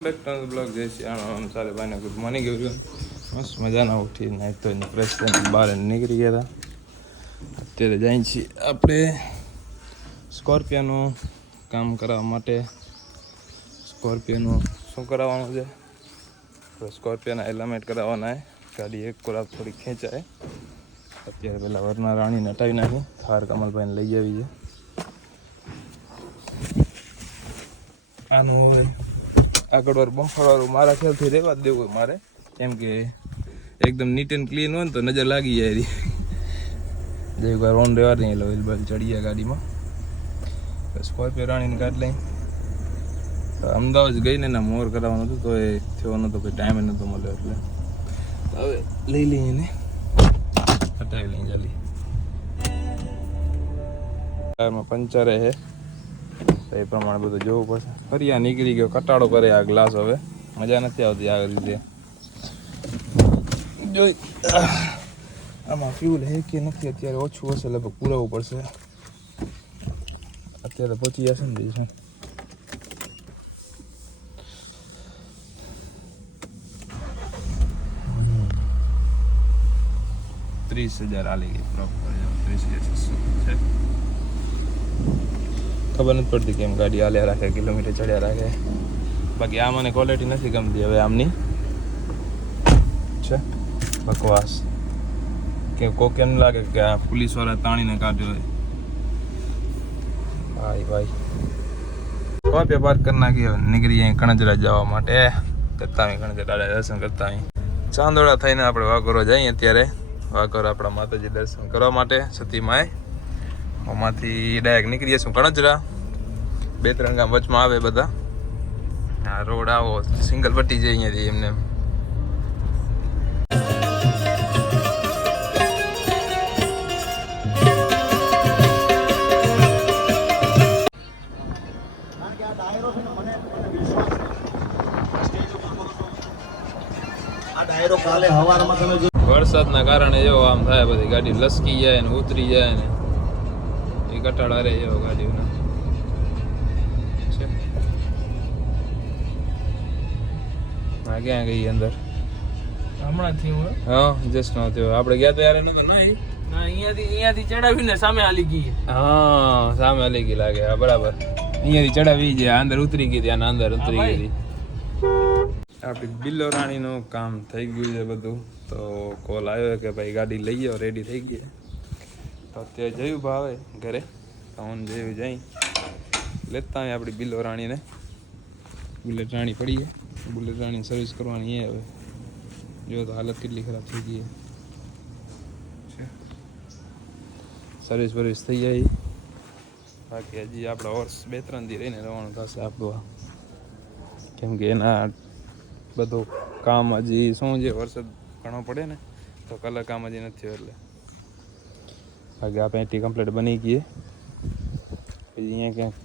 Blog જઈશ સારે ભાઈને ગુડ મોર્નિંગ ગયું મસ્ત મજાના ઉઠી નાઈ તો ફ્રેશ થઈને બહાર નીકળી ગયા હતા. અત્યારે જાય છીએ આપણે સ્કોર્પિયોનું કામ કરાવવા માટે. સ્કોર્પિયોનું શું કરાવવાનું છે? તો સ્કોર્પિયોના એલામેન્ટ કરાવવાના છે. ગાડી એક કોરાબ થોડી ખેંચાય. અત્યારે પહેલાં વરના રાણીને હટાવી નાખી. થાર કમલભાઈને લઈ આવી છે. આનું હોય આગળ વાર બમ્ફરવાળું મારા ખ્યાલથી રહેવા જ દેવું હોય મારે, કેમ કે એકદમ નીટ એન્ડ ક્લીન હોય ને તો નજર લાગી જાય રહી. જેવી વાર ઓન રહેવા નહીં એટલે ઓઇલ બોઇલ ચડી ગયા ગાડીમાં. સ્કોર્પિયો રાણીને કાઢ લઈ અમદાવાદ ગઈને એના મોર કરાવવાનું હતું તો એ થયો નહોતો, કોઈ ટાઈમ નહોતો મળ્યો, એટલે હવે લઈ લઈએ ને હટાવી લઈએ ચાલી. ટાયરમાં પંચરે છે એ પ્રમાણે બધું જોવું પડશે. ફરી આ નીકળી ગયો, કટાળો કરે આ ગ્લાસ. હવે મજા નથી આવતી આ રીતે જોઈ. આમાં ફ્યુલ હે કે નથી અત્યારે ઓછું હશે, લગભગ પુરાવવું પડશે. અત્યારે પહોંચી જશે ને બીજું 30,000 આલી ગઈ પ્રોપર. 30,600 છે. ખબર નથી પડતી કેમ ગાડી હાલ્યા રાખે, કિલોમીટર ચડ્યા રાખે. બાકી આ મને ક્વોલિટી નથી ગમતી હવે આમની છે. બકવાસ કે કોક એમ લાગે કે આ પોલીસવાળા તાણીને કાઢ્યો હોય. ભાઈ સ્કોર્પિયો પાર્ક કરી નાખી. હવે નીકળી અહીં કણજરા જવા માટે. કરતા કણજરા દર્શન કરતા અહીં ચાંદોડા થઈને આપણે વાઘોરો જઈએ. અત્યારે વાઘોરો આપણા માતાજી દર્શન કરવા માટે સતીમાએ માંથી ડાયરેક્ટ નીકળી જઈશું કણજરા. 2-3 ગામ વચમાં આવે બધા. આ રોડ આવો સિંગલ પટ્ટી જાય અહીંયાથી એમને. વરસાદના કારણે જો આમ થાય, બધી ગાડી લસકી જાય ને ઉતરી જાય ને એ કટાળા રે એવો ગાડીઓના. હા ક્યાં ગઈ અંદર? હમણાં થયું. હા જસ્ટ નો થયો. આપણે ગયા તો યાર નતો ના અહીંયાથી ચડાવીને સામે હાલી ગઈ. હા સામે હાલી ગઈ લાગે. હા બરાબર. અહીંયાથી ચડાવી જાય, અંદર ઉતરી ગઈ, ત્યાં અંદર ઉતરી ગઈ. આપણી બિલ્લો રાણીનું કામ થઈ ગયું છે બધું. તો કોલ આવ્યો કે ભાઈ ગાડી લઈ જાઓ, રેડી થઈ ગઈ. તો અત્યારે જયું ભાવે ઘરે હું જેવું જઈ લેતા હોય આપણી બિલ્લો રાણીને. બુલેટ રાણી પડી છે, બુલેટ રાણી સર્વિસ કરવાની એ. હવે જો તો હાલત કેટલી ખરાબ થઈ ગઈ છે. સર્વિસ થઈ જાય. બાકી હજી આપણા વર્ષ 2-3 દી રહીને રહેવાનું થશે આપણું, કેમ કે એના બધું કામ હજી શું છે, વરસાદ ઘણો પડે ને તો કલર કામ હજી નથી થયું. એટલે બાકી આ પેન્ટી કમ્પ્લીટ બની ગઈ. પછી અહીંયા ક્યાંક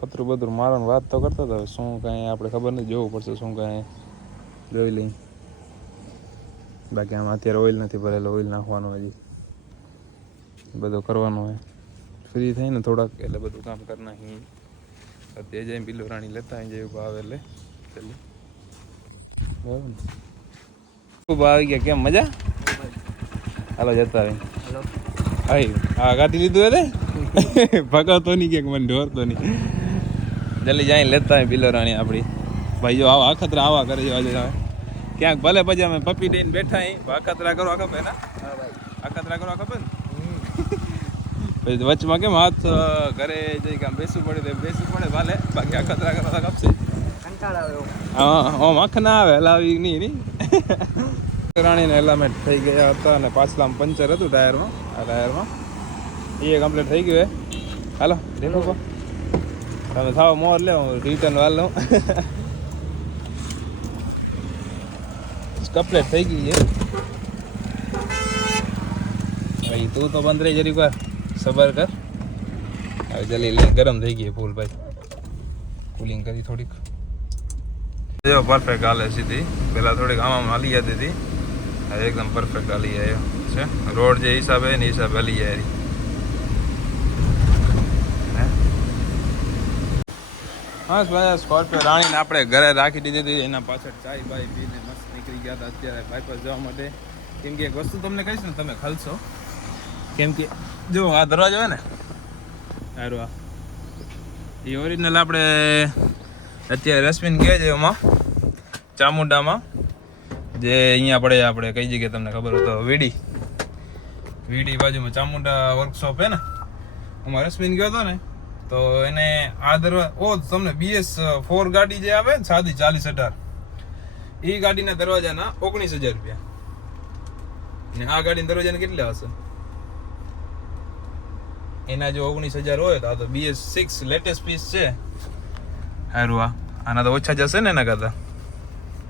પતરું બધું મારવાની વાત તો કરતા હતા. શું કાંઈ આપણે ખબર નથી, જોવું પડશે શું કાંઈ જોઈ લઈ. બાકી આમાં અત્યારે ઓઇલ નથી ભરેલો, ઓઇલ નાખવાનું હજી બધું કરવાનું હોય. ફ્રી થઈને થોડાક એટલે બધું કામ કરી નાખીએ. અત્યારે જઈને બિલ્લો રાણી લેતા આવી જેવું ભાવે એટલે ચાલી. બરાબર ને? ખૂબ આવી ગયા. કેમ મજા? હાલો જતા રહી. હા કાઢી લીધું એટલે ભગાવતો નહીં ક્યાંક, મને ઢોરતો નહીં. જલ્દી જાય લેતા હોય બિલ્લો રાણી આપણી. ભાઈ જો આવા અખતરા આવા કરે છે આજે. ક્યાંક ભલે પછી અમે પપ્પી દઈને બેઠા અહીં અખતરા કરવા ખપે ને. અખતરા કરવા ખપે ને. પછી વચમાં કેમ હાથ ઘરે જઈ કામ બેસવું પડે તો બેસવું પડે ભાલે. બાકી અખતરા કરવા ખપશે. હા ઓમ આંખ ના આવે, હલાવી નહીં. રાણીને એલામેન્ટ થઈ ગયા હતા અને પાછલામાં પંચર હતું ટાયરમાં. આ ટાયરમાં એ કમ્પ્લીટ થઈ ગયું. હાલો રેલો તમે થાવ મોર લે, હું રિટર્ન વાલ લઉં. કમ્પ્લીટ થઈ ગઈ છે ભાઈ. તું તો બંધ રહી જરીક વાર, સબર કર. હવે જલ્દી લે, ગરમ થઈ ગઈ ફૂલ ભાઈ. કુલિંગ કરી થોડીક. જો પરફેક્ટ હાલે સીધી. પહેલાં થોડીક આમાં હાલી જતી હતી, હવે એકદમ પરફેક્ટ હાલી જાય છે. રોડ જે હિસાબે ને હિસાબે હાલી જાય. હા ભાઈ સ્કોર્પિયો રાણીને આપણે ઘરે રાખી દીધી હતી. એના પાછળ ચાય બાય પીને મસ્ત નીકળી ગયા હતા અત્યારે બાયપાસ જવા માટે. કેમ કે એક વસ્તુ તમને કહીશ ને તમે ખલશો. કેમ કે જો આ દરવાજો હોય ને સારું આ એ ઓરિજિનલ આપણે અત્યારે રશ્મિન કહે છે એમાં ચામુંડામાં જે અહીંયા પડે આપણે કઈ જગ્યાએ તમને ખબર હોય તો વીડી બાજુમાં ચામુંડા વર્કશોપ હે ને એમાં રશ્મિન ગયો હતો ને તો એને આ દરવાજા તમને BS4 ગાડી જે આવે ને સાદી 40-18 એ ગાડીના દરવાજાના 19,000 રૂપિયા ને આ ગાડીના દરવાજાને કેટલા હશે એના જો 19,000 હોય તો આ તો BS6 લેટેસ્ટ પીસ છે સારું આના તો ઓછા જશે ને એના કરતા.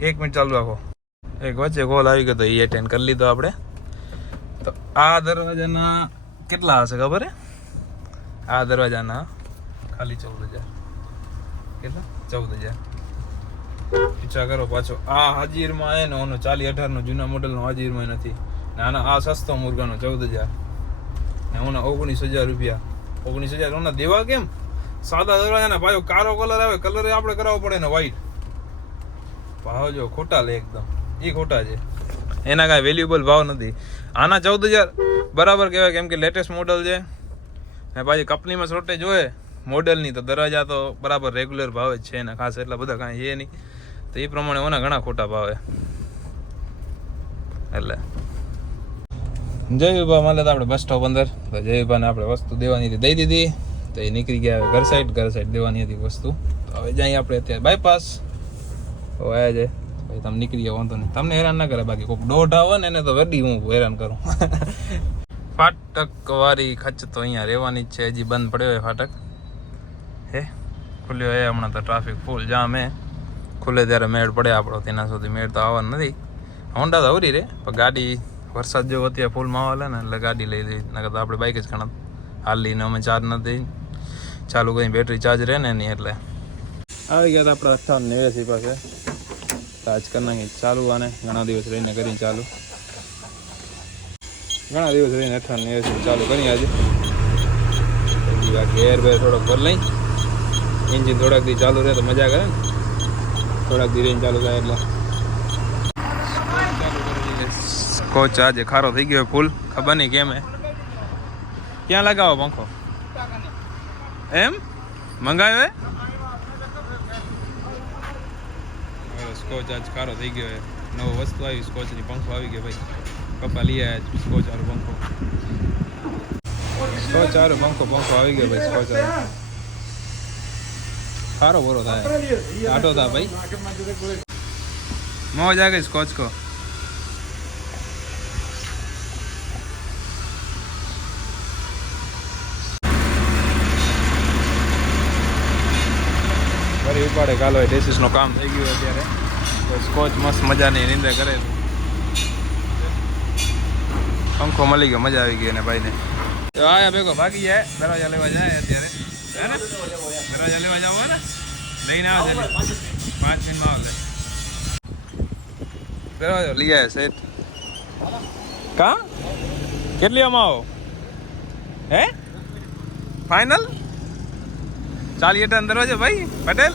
1 મિનિટ ચાલુ રાખો. એક વચ્ચે કોલ આવી ગયો તો એ અટેન્ડ કરી લીધો આપણે. તો આ દરવાજાના કેટલા હશે ખબર હે આ દરવાજાના ખાલી 14,000 કેટલા 14,000 વિચાર કરો પાછો. આ હાજીરમાં હે ને ઓનો 40-18 નો જૂના મોડેલનો હાજીરમાં નથી ને આના આ સસ્તો મુર્ગાનો 14,000 ને ઓના 19,000 રૂપિયા 19,000 ઓના દેવા કેમ સાદા દરવાજાના ભાઈ કાળો કલર આવે કલર આપણે કરાવવો પડે ને વ્હાઈટ ભાવ જો ખોટા લે એકદમ એ ખોટા છે એના કાંઈ વેલ્યુએબલ ભાવ નથી. આના 14,000 બરાબર કહેવાય કેમ કે લેટેસ્ટ મોડલ છે ને પાછી કંપનીમાં શોર્ટેજ હોય મોડલની તો દરવાજા તો બરાબર રેગ્યુલર ભાવે જ છે ને ખાસ એટલા બધા કાંઈ છે નહીં તો એ પ્રમાણે ઓના ઘણા ખોટા ભાવે એટલે જયભા મળે તો આપણે બસ સ્ટોપ અંદર તો જયભાને આપણે વસ્તુ દેવાની હતી દઈ દીધી તો એ નીકળી ગયા ઘર સાઈડ દેવાની હતી વસ્તુ તો હવે જાય આપણે અત્યારે બાયપાસ તો આવ્યા છે ભાઈ તમે નીકળી ગયા વાંધો નહીં તમને હેરાન ના કરે બાકી કોઈક દોઢ આવે ને એને તો વડી હું હેરાન કરું. ફાટક વાળી ખચ તો અહીંયા રહેવાની જ છે હજી બંધ પડ્યો હોય ફાટક હે ખુલ્યો હે હમણાં તો ટ્રાફિક ફૂલ જામ હે ખુલ્લે ત્યારે મેળ પડે આપણો તેના સુધી મેળ તો આવવાનો નથી. હોન્ડા તો આવરી રે પણ ગાડી વરસાદ જેવો અત્યારે ફૂલ માહોલ હે ને એટલે ગાડી લઈ દઈ નકર તો આપણે બાઇક જ ઘણા હાલ લઈને અમે ચાર્જ નથી ચાલુ કરી બેટરી ચાર્જ રહે ને એની એટલે આવી ગયા હતા આપણા 58-89 પાસે ચાર્જ કરી નાખી ચાલુ આને ઘણા દિવસ રહીને કરીને ચાલુ 58-89 ચાલુ કરી આજે બાકી એર બેર થોડોક ભર લઈ એન્જિન થોડાક દી ચાલુ રહે તો મજા કરે ને થોડાક દી રહીને ચાલુ થાય એટલે કોચ આજે ખારો થઈ ગયો ફૂલ ખબર નહીં કેમ હે ક્યાં લગાવો પંખો એમ મંગાવ્યો હે સ્કોચ આજ ખારો થઈ ગયો નવો વસ્તુ આવી સ્કોચની પંખો આવી ગયો ભાઈ પપ્પા લઈ આવ્યા સ્કોચ વાળો પંખો આવી ગયો ભાઈ સ્કોચ વાળો ખારો બોરો થાય આટો થાય ભાઈ મોજ આ ગઈ સ્કોચ કો ફરી ઉપાડે કાલો ડેસીસનું કામ થઈ ગયું અત્યારે તો સ્કોચ મસ્ત મજાની નિંદ્રા કરે પંખો મળી ગયો મજા આવી ગઈ અને ભાઈને તો આયા ભેગો ભાગી જાય દરવાજા લેવા જાય અત્યારે હે ને દરવાજા લેવા જાવ ને લઈને આવે છે 5 મિનિટમાં આવે દરવાજો લઈ આવ્યા સેટ કા કેટલી આમાં આવો હે ફાઇનલ 40-18 દરવાજો ભાઈ પટેલ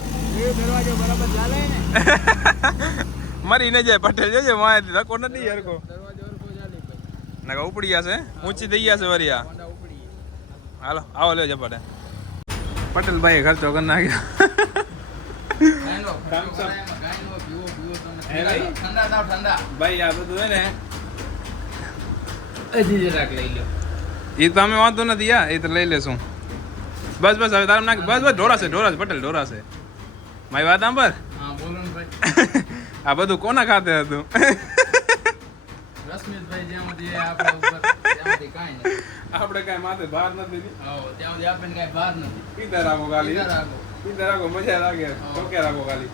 દરવાજો બરાબર ચાલે ને મરી ન જાય પટેલ જોજે માહિતી ધક્કો નથી યારકો દરવાજો હરખો ચાલે ભાઈ ના ઉપડી જશે ઊંચી થઈ જશે વરિયા હોન્ડા ઉપડી હાલો આવો લ્યો જપાટે પટેલ ભાઈ ખર્ચો કરી નાખ્યો ઠંડા ભાઈ આ બધું હે ને હજી જરાક લઈ લો એ તો અમે વાંધો નથી યાર એ તો લઈ લેશું બસ હવે તારું નાખ બસ ઢોરાશે પટેલ ઢોરાશે મારી વાત સાંભળ હા બોલો ને ભાઈ આ બધું કોના ખાતે હતું રશ્મિતભાઈ જ્યાંથી આપણે ઉપર ત્યાંથી કાંઈ નથી આપણે કાંઈ માથે બહાર નથી હા ત્યાંથી આપણે કાંઈ બહાર નથી પીધા રાખો ખાલી પીધા રાખો મજા લાગે ચોકે રાખો ખાલી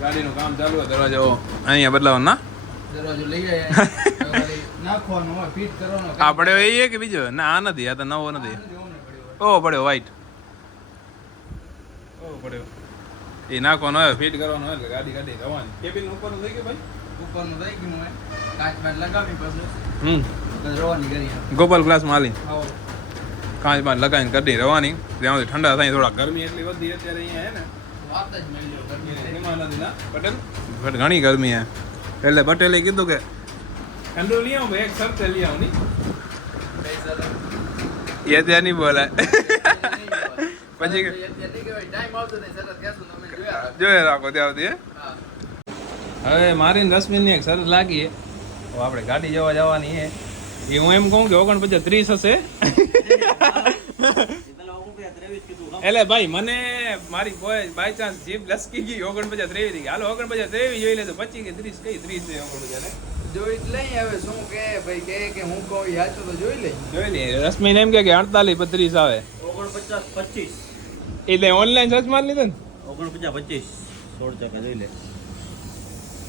ગાડીનું કામ ચાલુ હોય દરવાજો અહીંયા બદલાવો ના દરવાજો લઈ જાય નાખવાનો હોય ફિટ કરવાનો આ પડ્યો એ કે બીજો ના આ નથી આ તો નવો નથી ઓ પડ્યો વ્હાઈટ ઓ પડ્યો એ નાખવાનો હોય ફિટ કરવાનો હોય એટલે ગાડી રવાની કેબિન ઉપરનું થઈ ગયું ભાઈ ઉપરનું થઈ ગયું હોય કાચ બાચ લગાવી પછી રવાની કરી ગોપાલ ક્લાસ માં હાલી કાંચમાં લગાવીને કરી રવાની ત્યાં સુધી ઠંડા થાય થોડા ગરમી એટલી વધી અત્યારે અહીંયા હે ને વાત જ મળી લો ગરમી એમાં નથી ના પટેલ બટ ઘણી ગરમી હે એટલે પટેલે કીધું કે ઠંડુ લઈ આવું એક શરતે લઈ આવું નહીં એ ત્યાં નહીં બોલાય પછી ટાઈમ આવતો નહીં સરસ કહેશું તમે જોયા જોયે રાખો ત્યાં સુધી હા હવે મારી રશ્મિની એક શરત લાગી હવે આપણે ગાડી જવા જવાની હે એ હું એમ કહું કે 49 હશે એટલે ભાઈ મને મારી બાય ચાન્સ જીપ લસકી ગઈ 49 થી હાલો 49 જોઈ લેજો 25 કે 30 કઈ 30 છે 49 જોઈ જ લઈ હવે શું કે ભાઈ કે હું કહું યાદ તો જોઈ લઈ જોઈ લે રશ્મિને એમ કે 48 35 આવે 49 25 એટલે ઓનલાઈન સર્ચ મારી લીધો ને 49 25 16 જોઈ લે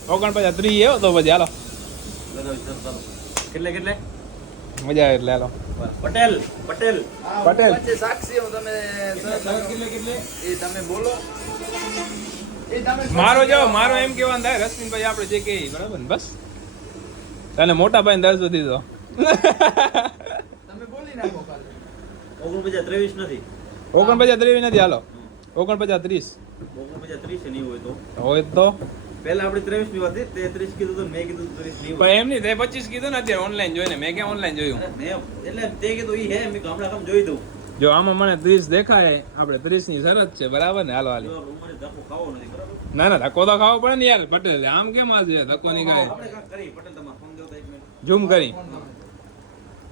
49 30 એવો તો પછી હાલો લગાવી સર ચાલો કેટલે મજા આવે એટલે હાલો પટેલ પટેલ. વચ્ચે સાક્ષી હું તમે એ તમે બોલો એ તમે મારો એમ કહેવાનું થાય રશ્મિનભાઈ આપણે જે કહીએ બરાબર ને બસ તને મોટા ભાઈ દર્જો દીધો તમે બોલી નાખો કાલે 49 23 નથી 49 નથી હાલો 49 30 49 30 નહીં હોય તો હોય તો પહેલા આપણે 23 ની વાત તે 30 કીધું તો મેં કીધું 30 નહીં પણ એમ નહીં તે 25 કીધું ને અત્યારે ઓનલાઈન જોઈને મેં ક્યાં ઓનલાઈન જોયું મેં એટલે તે કીધું ઈ હે મેં હમણાં કામ જોઈ દઉં જો આમાં મને 30 દેખાય આપણે 30 ની શરત છે બરાબર ને હાલો હાલી જો રૂમમાં ધક્કો ખાવો નથી બરાબર ના ધક્કો તો ખાવો પડે ને યાર પટેલ આમ કેમ આ છે ધક્કો નહીં ખાય આપણે કામ કરી પટેલ તમારો ફોન દેવો તો એક મિનિટ ઝૂમ કરી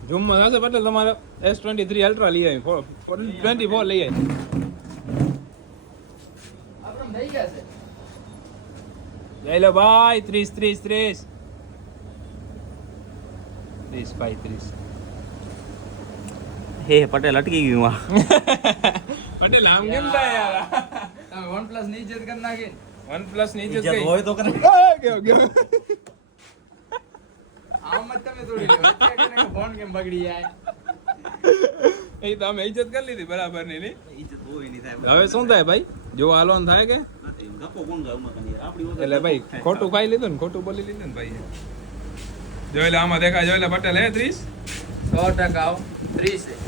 ઝૂમમાં થશે પટેલ તમારે S23 અલ્ટ્રા લઈ આવી 24 લઈ આવી આપણે થઈ ગયા છે લઈ લો ભાઈ 30 ભાઈ 30 હે પટેલ અટકી ગયું આ પટેલ આમ કેમ થાય યાર તમે OnePlus ની ઇજ્જત કરી નાખી OnePlus ની ઇજ્જત ઇજ્જત ગઈ હોય તો કરે ગયો આમ જ તમે તોડી લો ફોન કેમ બગડી જાય એ તો અમે ઇજ્જત કરી લીધી બરાબર ની નહીં ઇજ્જત હોય નહીં થાય હવે શું થાય ભાઈ જો હાલવાનું થાય કે નથી ધક્કો કોણ ગાવ માં કરી આપણી વગર એટલે ભાઈ ખોટું ખાઈ લીધું ને ખોટું બોલી લીધું ને ભાઈ જોઈ લે આમાં દેખાય જોઈ લે પટેલ હે 30 100% આવ 30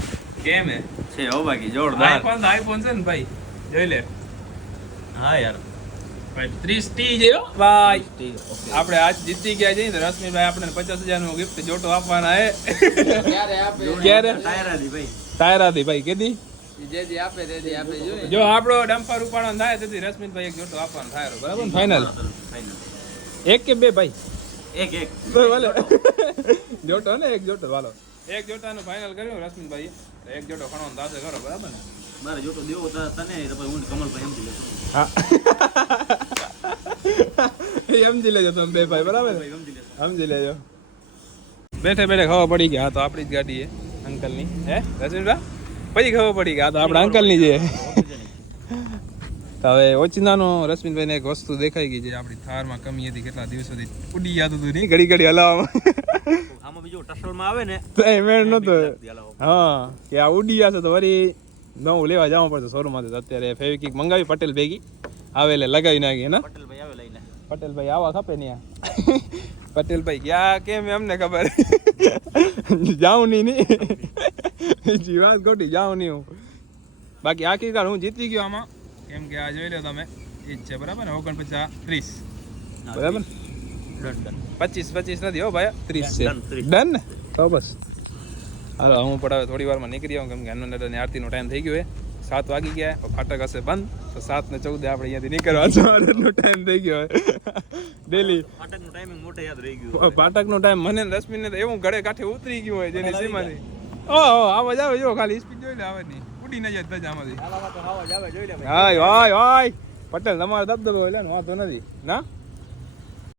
કેમ હે છે હો બાકી જોરદાર આઈફોન છે ને ભાઈ જોઈ લે હા યાર ભાઈ 30T જેવો ભાઈ ઓકે આપણે આજ જીતી ગયા છીએ તો રશ્મિભાઈ આપણે 50,000 નું ગિફ્ટ જોટો આપવાના હે ક્યારે આપે ક્યારે ટાયરાથી ભાઈ ટાયરાથી ભાઈ કેદી જેદી આપે તેદી આપે જોઈએ જો આપણો ડમ્પર ઉપાડવાનો થાય તેથી રશ્મિભાઈ એક જોટો આપવાનો થાય બરાબર ને ફાઇનલ એક કે બે ભાઈ એક તો ભલે જોટો ને એક જોટો હાલો એક જોટાનું ફાઇનલ કર્યું રશ્મિભાઈ એક જોટો ખણવાનો દાસે કરો બરાબર ને મારે જોતો દેવો તને તો પછી હું કમલભાઈ સમજી લેતો હા એ સમજી લેજો તમે બે ભાઈ બરાબર ને? સમજી લેતો સમજી લેજો બેઠે બેઠે ખબર પડી ગયા તો આપણી જ ગાડી છે અંકલની હે રશ્મિભાઈ પછી ખબર પડી ગયા તો આપણા અંકલની છે તો હવે ઓચિંતાનો રશ્મિનભાઈને એક વસ્તુ દેખાઈ ગઈ છે આપણી થારમાં કમી હતી કેટલા દિવસોથી ઉડી જતું હતું નહીં ઘડી ઘડી હલાવવામાં આમાં બીજો ટસલમાં આવે ને તો એ મેળ નતો હા કે આ ઉડી જશે તો વળી નવું લેવા જવું પડશે શોરૂમમાંથી તો અત્યારે ફેવિકિક મંગાવી પટેલ ભેગી આવે એટલે લગાવી નાખી ને પટેલભાઈ આવે લઈને પટેલભાઈ આવા ખપે ને આ પટેલભાઈ ક્યાં કેમ એમને ખબર જાઉં નહીં જી વાત ખોટી જાઉં નહીં હું બાકી આખીરકાર હું જીતી ગયો આમાં કેમ કે આ જોઈ લો તમે એ જ છે બરાબર ને 49 30 બરાબર 25 નથી હો ભાઈ 30 છે ડન ને તો બસ હાલો હું પણ હવે થોડી વારમાં નીકળી આવું કેમ કે હનુમાનદાદાની આરતીનો ટાઈમ થઈ ગયો 7 વાગી ગયા ફાટક હશે બંધ તો 7 ને 14 આપણે અહીંયાથી નીકળવા સવારનો ટાઈમ થઈ ગયો ડેલી ફાટકનું ટાઈમિંગ મોટે યાદ રહી ગયું ફાટકનો ટાઈમ મને રશ્મિને તો એવું ગળે કાંઠે ઉતરી ગયું હોય જેની સીમાથી ઓહો આવાજ આવે જો ખાલી સ્પીડ જોઈ લે આવે નહીં ઉડી ન જાય ધજામાંથી હાલામાં તો આવાજ આવે જોઈ લે હાય હાય હાય પટેલ તમારો દબદબો એટલે વાંધો નથી ના